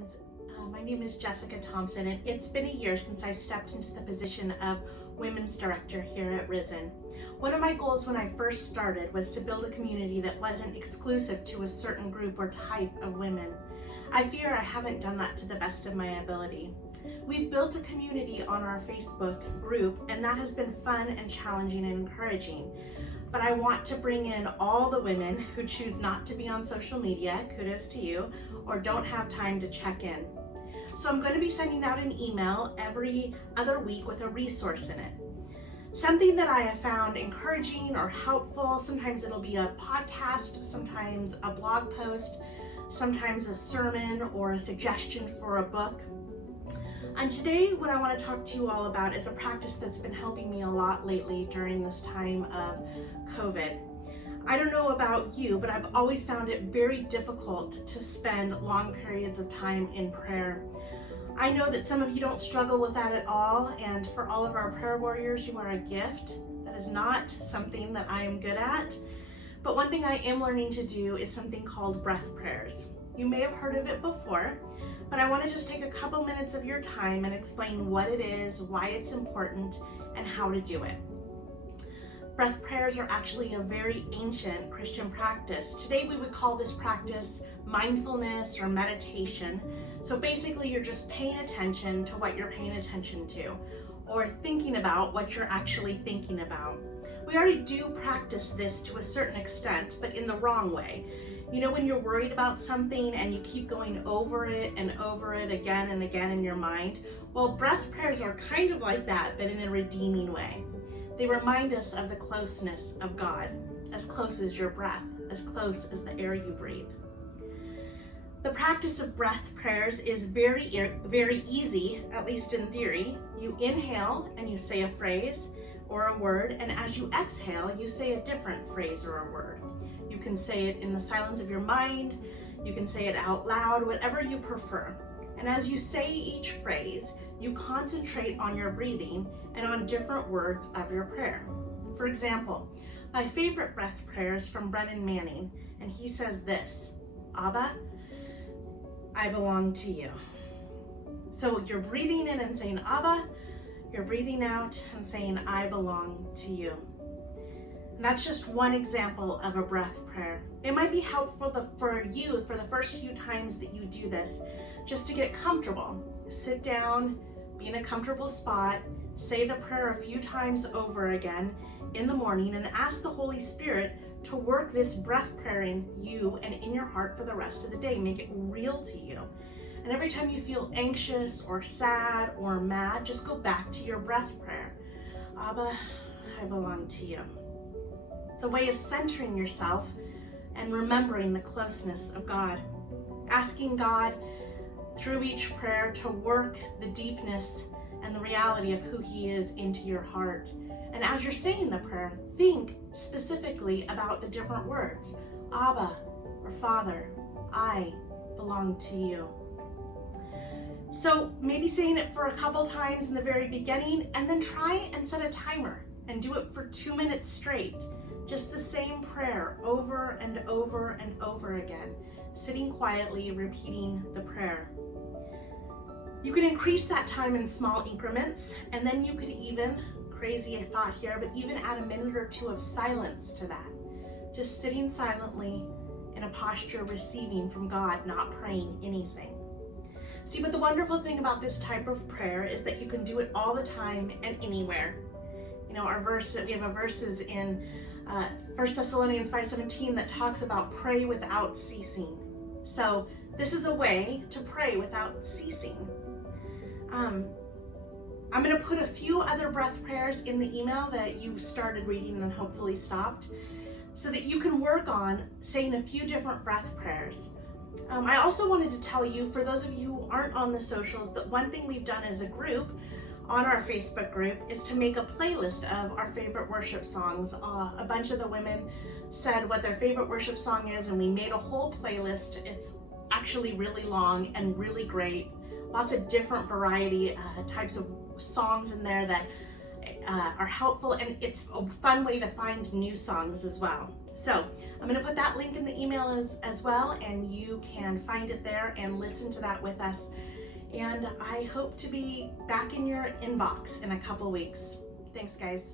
friends. My name is Jessica Thompson, and it's been a year since I stepped into the position of Women's Director here at Risen. One of my goals when I first started was to build a community that wasn't exclusive to a certain group or type of women. I fear I haven't done that to the best of my ability. We've built a community on our Facebook group, and that has been fun and challenging and encouraging. But I want to bring in all the women who choose not to be on social media, kudos to you, or don't have time to check in. So I'm going to be sending out an email every other week with a resource in it. Something that I have found encouraging or helpful. Sometimes it'll be a podcast, sometimes a blog post, sometimes a sermon or a suggestion for a book. And today what I want to talk to you all about is a practice that's been helping me a lot lately during this time of COVID. I don't know about you, but I've always found it very difficult to spend long periods of time in prayer. I know that some of you don't struggle with that at all, and for all of our prayer warriors, you are a gift. That is not something that I am good at. But one thing I am learning to do is something called breath prayers. You may have heard of it before, but I want to just take a couple minutes of your time and explain what it is, why it's important, and how to do it. Breath prayers are actually a very ancient Christian practice. Today we would call this practice mindfulness or meditation. So basically you're just paying attention to what you're paying attention to, or thinking about what you're actually thinking about. We already do practice this to a certain extent, but in the wrong way. You know, when you're worried about something and you keep going over it and over it again and again in your mind, well, breath prayers are kind of like that, but in a redeeming way. They remind us of the closeness of God, as close as your breath, as close as the air you breathe. The practice of breath prayers is very easy, at least in theory. You inhale and you say a phrase or a word, and as you exhale, you say a different phrase or a word. You can say it in the silence of your mind, you can say it out loud, whatever you prefer. And as you say each phrase, you concentrate on your breathing and on different words of your prayer. For example, my favorite breath prayer is from Brennan Manning, and he says this: Abba, I belong to you. So you're breathing in and saying Abba, you're breathing out and saying I belong to you. And that's just one example of a breath prayer. It might be helpful for you for the first few times that you do this, just to get comfortable. Sit down, be in a comfortable spot, say the prayer a few times over again in the morning, and ask the Holy Spirit to work this breath prayer in you and in your heart for the rest of the day. Make it real to you. And every time you feel anxious or sad or mad, just go back to your breath prayer. Abba, I belong to you. It's a way of centering yourself and remembering the closeness of God. Asking God through each prayer to work the deepness and the reality of who He is into your heart. And as you're saying the prayer, think specifically about the different words. Abba, or Father, I belong to you. So maybe saying it for a couple times in the very beginning, and then try and set a timer and do it for 2 minutes straight. Just the same prayer over and over and over again, sitting quietly, repeating the prayer. You can increase that time in small increments, and then you could even, crazy thought here, but even add a minute or two of silence to that. Just sitting silently in a posture receiving from God, not praying anything. See, but the wonderful thing about this type of prayer is that you can do it all the time and anywhere. You know, we have verses in 1 Thessalonians 5:17 that talks about pray without ceasing. So this is a way to pray without ceasing. I'm going to put a few other breath prayers in the email that you started reading and hopefully stopped, so that you can work on saying a few different breath prayers. I also wanted to tell you, for those of you who aren't on the socials, that one thing we've done as a group on our Facebook group is to make a playlist of our favorite worship songs. A bunch of the women said what their favorite worship song is, and we made a whole playlist. It's actually really long and really great. Lots of different variety types of songs in there that are helpful, and it's a fun way to find new songs as well. So I'm going to put that link in the email as well, and you can find it there and listen to that with us. And I hope to be back in your inbox in a couple weeks. Thanks, guys.